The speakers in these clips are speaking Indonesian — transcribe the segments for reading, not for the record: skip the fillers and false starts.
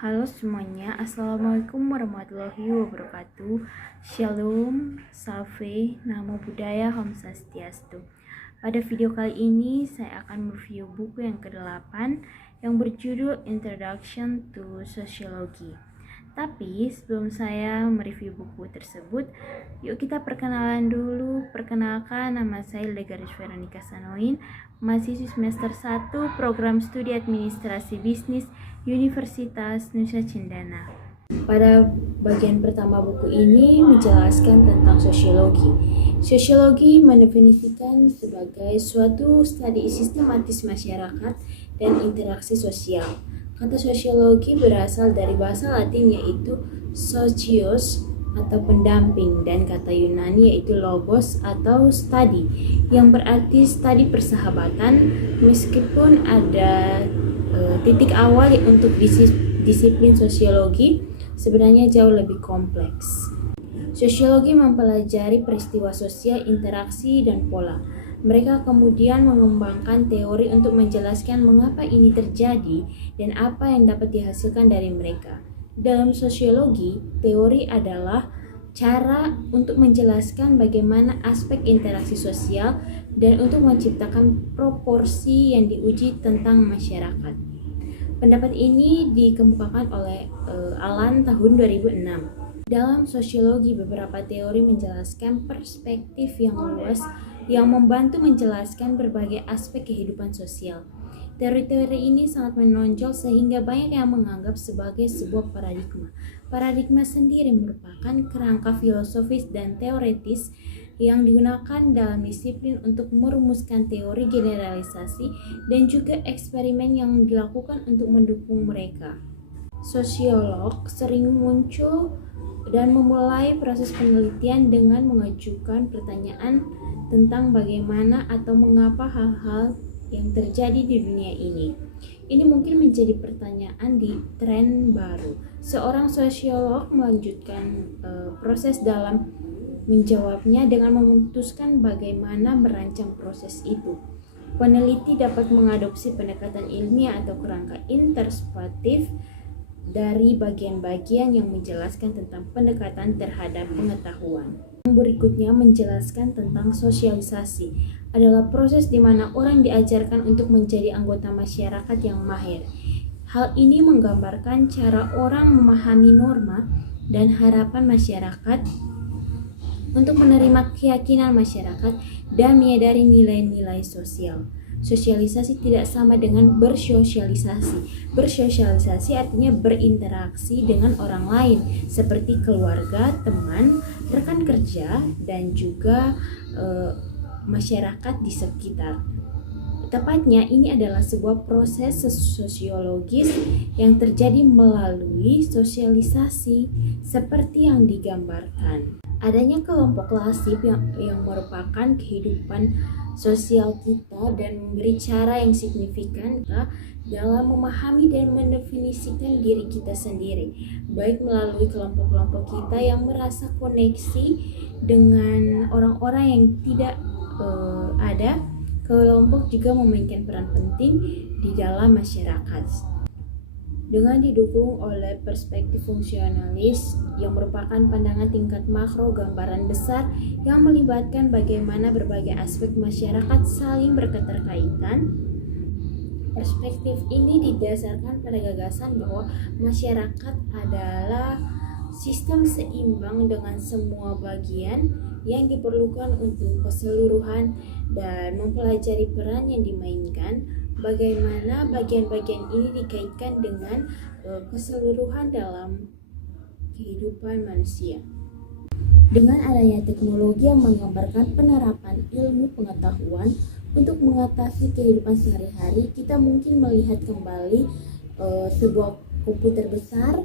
Halo semuanya, Assalamualaikum warahmatullahi wabarakatuh. Shalom, Salve, Namo Buddhaya, Om Swastiastu. Pada video kali ini saya akan mereview buku yang ke-8 yang berjudul Introduction to Sociology. Tapi sebelum saya mereview buku tersebut, yuk kita perkenalan dulu. Perkenalkan, nama saya Legaris Veronica Sanoin, mahasiswi semester 1 Program Studi Administrasi Bisnis Universitas Nusa Cendana. Pada bagian pertama buku ini menjelaskan tentang sosiologi. Sosiologi mendefinisikan sebagai suatu studi sistematis masyarakat dan interaksi sosial. Kata sosiologi berasal dari bahasa Latin yaitu socios atau pendamping dan kata Yunani yaitu logos atau study yang berarti studi persahabatan, meskipun ada titik awal untuk disiplin sosiologi sebenarnya jauh lebih kompleks. Sosiologi mempelajari peristiwa sosial, interaksi, dan pola. Mereka kemudian mengembangkan teori untuk menjelaskan mengapa ini terjadi dan apa yang dapat dihasilkan dari mereka. Dalam sosiologi, teori adalah cara untuk menjelaskan bagaimana aspek interaksi sosial dan untuk menciptakan proporsi yang diuji tentang masyarakat. Pendapat ini dikemukakan oleh Alan tahun 2006. Dalam sosiologi, beberapa teori menjelaskan perspektif yang luas yang membantu menjelaskan berbagai aspek kehidupan sosial. Teori-teori ini sangat menonjol sehingga banyak yang menganggap sebagai sebuah paradigma. Paradigma sendiri merupakan kerangka filosofis dan teoretis yang digunakan dalam disiplin untuk merumuskan teori generalisasi dan juga eksperimen yang dilakukan untuk mendukung mereka. Sosiolog sering muncul dan memulai proses penelitian dengan mengajukan pertanyaan tentang bagaimana atau mengapa hal-hal yang terjadi di dunia ini. Ini mungkin menjadi pertanyaan di tren baru. Seorang sosiolog melanjutkan proses dalam menjawabnya dengan memutuskan bagaimana merancang proses itu. Peneliti dapat mengadopsi pendekatan ilmiah atau kerangka interspatif dari bagian-bagian yang menjelaskan tentang pendekatan terhadap pengetahuan. Yang berikutnya menjelaskan tentang sosialisasi adalah proses di mana orang diajarkan untuk menjadi anggota masyarakat yang mahir. Hal ini menggambarkan cara orang memahami norma dan harapan masyarakat untuk menerima keyakinan masyarakat dan menyadari nilai-nilai sosial. Sosialisasi tidak sama dengan bersosialisasi. Bersosialisasi artinya berinteraksi dengan orang lain seperti keluarga, teman, rekan kerja, dan juga masyarakat di sekitar. Tepatnya ini adalah sebuah proses sosiologis yang terjadi melalui sosialisasi seperti yang digambarkan. Adanya kelompok klasik yang merupakan kehidupan sosial kita dan memberi cara yang signifikan dalam memahami dan mendefinisikan diri kita sendiri, baik melalui kelompok-kelompok kita yang merasa koneksi dengan orang-orang yang tidak ada. Kelompok juga memainkan peran penting di dalam masyarakat. Dengan didukung oleh perspektif fungsionalis yang merupakan pandangan tingkat makro gambaran besar yang melibatkan bagaimana berbagai aspek masyarakat saling berketerkaitan. Perspektif ini didasarkan pada gagasan bahwa masyarakat adalah sistem seimbang dengan semua bagian yang diperlukan untuk keseluruhan dan mempelajari peran yang dimainkan, bagaimana bagian-bagian ini dikaitkan dengan keseluruhan dalam kehidupan manusia. Dengan adanya teknologi yang menggambarkan penerapan ilmu pengetahuan untuk mengatasi kehidupan sehari-hari, kita mungkin melihat kembali sebuah komputer besar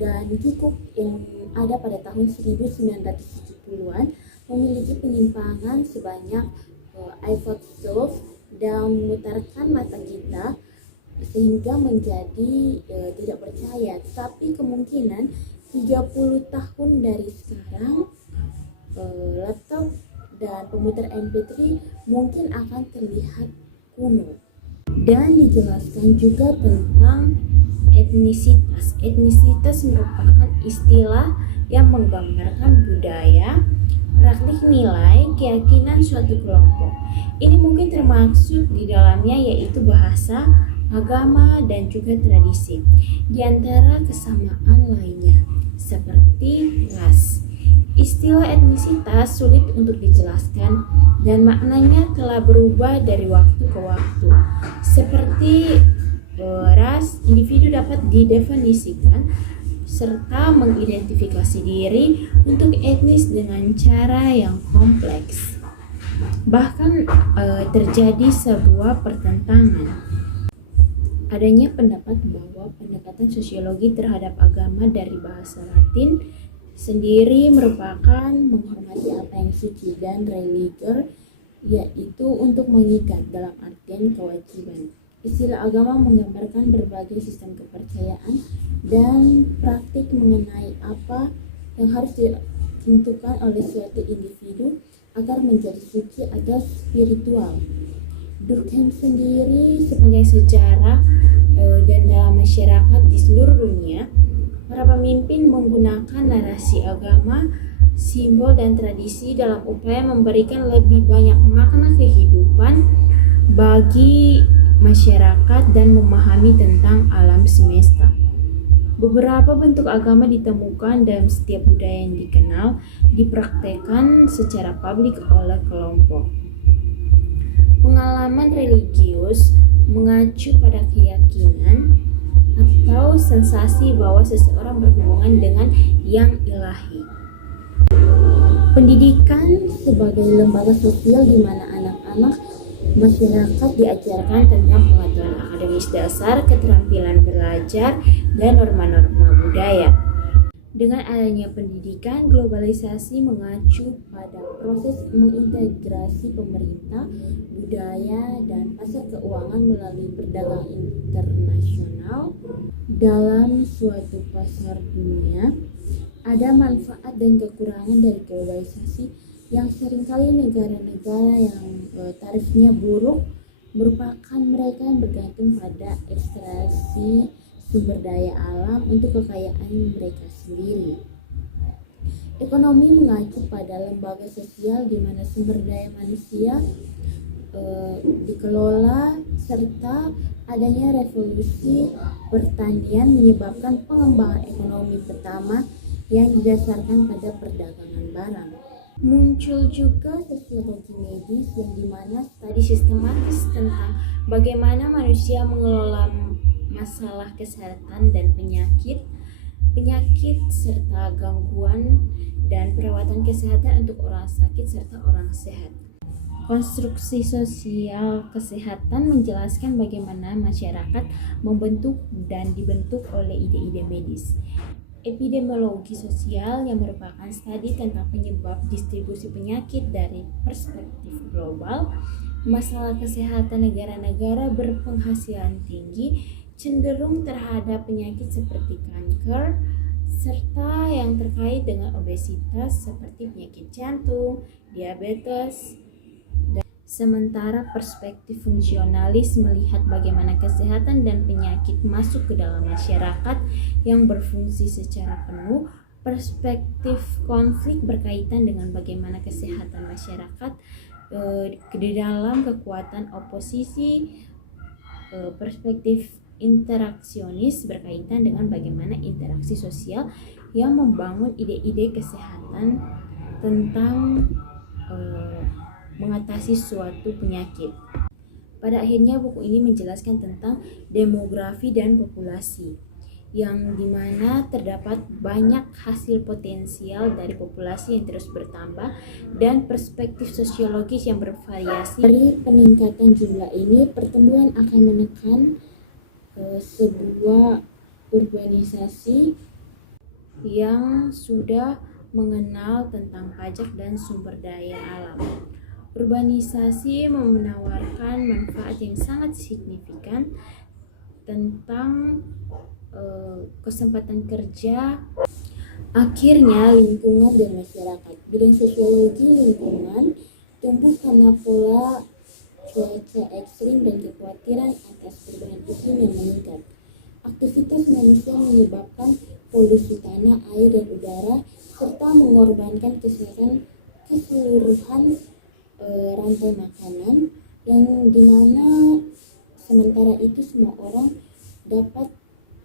dan cukup yang ada pada tahun 1970-an memiliki penyimpangan sebanyak iPhone 12 dan memutarkan mata kita sehingga menjadi tidak percaya. Tapi kemungkinan 30 tahun dari sekarang laptop dan komputer MP3 mungkin akan terlihat kuno. Dan dijelaskan juga tentang etnisitas. Etnisitas merupakan istilah yang menggambarkan budaya, praktik, nilai, keyakinan suatu kelompok. Ini mungkin termaksud di dalamnya yaitu bahasa, agama, dan juga tradisi. Di antara kesamaan lainnya, seperti ras. Istilah etnisitas sulit untuk dijelaskan dan maknanya telah berubah dari waktu ke waktu. Seperti ras, individu dapat didefinisikan serta mengidentifikasi diri untuk etnis dengan cara yang kompleks. Bahkan terjadi sebuah pertentangan. Adanya pendapat bahwa pendekatan sosiologi terhadap agama dari bahasa Latin sendiri merupakan menghormati apa yang suci dan religior, yaitu untuk mengikat dalam artian kewajiban. Istilah agama menggambarkan berbagai sistem kepercayaan dan praktik mengenai apa yang harus ditentukan oleh suatu individu agar menjadi suci atau spiritual. Durkheim sendiri sepanjang sejarah dan dalam masyarakat di seluruh dunia, para pemimpin menggunakan narasi agama, simbol, dan tradisi dalam upaya memberikan lebih banyak makna kehidupan bagi masyarakat dan memahami tentang alam semesta. Beberapa bentuk agama ditemukan dalam setiap budaya yang dikenal, dipraktekkan secara publik oleh kelompok. Pengalaman religius mengacu pada keyakinan atau sensasi bahwa seseorang berhubungan dengan yang ilahi. Pendidikan sebagai lembaga sosial di mana anak-anak masyarakat diajarkan tentang pengetahuan akademis dasar, keterampilan belajar, dan norma-norma budaya. Dengan adanya pendidikan, globalisasi mengacu pada proses mengintegrasi pemerintah, budaya, dan pasar keuangan melalui perdagangan internasional dalam suatu pasar dunia. Ada manfaat dan kekurangan dari globalisasi yang seringkali negara-negara yang tarifnya buruk merupakan mereka yang bergantung pada ekstraksi sumber daya alam untuk kekayaan mereka sendiri. Ekonomi mengacu pada lembaga sosial di mana sumber daya manusia dikelola serta adanya revolusi pertanian menyebabkan pengembangan ekonomi pertama yang didasarkan pada perdagangan barang. Muncul juga sosiologi medis yang dimana studi sistematis tentang bagaimana manusia mengelola masalah kesehatan dan penyakit serta gangguan dan perawatan kesehatan untuk orang sakit serta orang sehat. Konstruksi sosial kesehatan menjelaskan bagaimana masyarakat membentuk dan dibentuk oleh ide-ide medis. Epidemiologi sosial yang merupakan studi tentang penyebab distribusi penyakit dari perspektif global. Masalah kesehatan negara-negara berpenghasilan tinggi cenderung terhadap penyakit seperti kanker, serta yang terkait dengan obesitas seperti penyakit jantung, diabetes. Sementara perspektif fungsionalis melihat bagaimana kesehatan dan penyakit masuk ke dalam masyarakat yang berfungsi secara penuh. Perspektif konflik berkaitan dengan bagaimana kesehatan masyarakat di dalam kekuatan oposisi. Perspektif interaksionis berkaitan dengan bagaimana interaksi sosial yang membangun ide-ide kesehatan tentang mengatasi suatu penyakit. Pada akhirnya buku ini menjelaskan tentang demografi dan populasi, yang dimana terdapat banyak hasil potensial dari populasi yang terus bertambah dan perspektif sosiologis yang bervariasi. Dari peningkatan jumlah ini, pertumbuhan akan menekan sebuah urbanisasi yang sudah mengenal tentang pajak dan sumber daya alam. Urbanisasi menawarkan manfaat yang sangat signifikan tentang kesempatan kerja. Akhirnya lingkungan dan masyarakat. Bidang sosiologi lingkungan tumbuh karena pola cuaca ekstrim dan kekhawatiran atas perubahan iklim yang meningkat. Aktivitas manusia menyebabkan polusi tanah, air, dan udara, serta mengorbankan kesehatan keseluruhan rantai makanan, yang dimana sementara itu semua orang dapat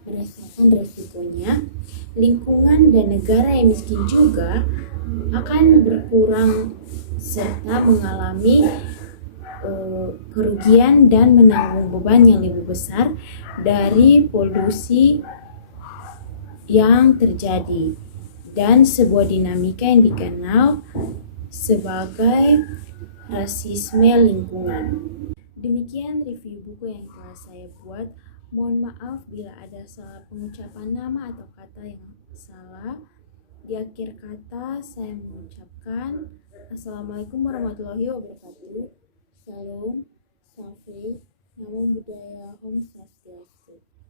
merasakan resikonya. Lingkungan dan negara yang miskin juga akan berkurang serta mengalami kerugian dan menanggung beban yang lebih besar dari polusi yang terjadi, dan sebuah dinamika yang dikenal sebagai rasisme lingkungan. Demikian review buku yang telah saya buat. Mohon maaf bila ada salah pengucapan nama atau kata yang salah. Di akhir kata saya mengucapkan Assalamualaikum warahmatullahi wabarakatuh. Shalom, Safe, Namo Buddhaya, Om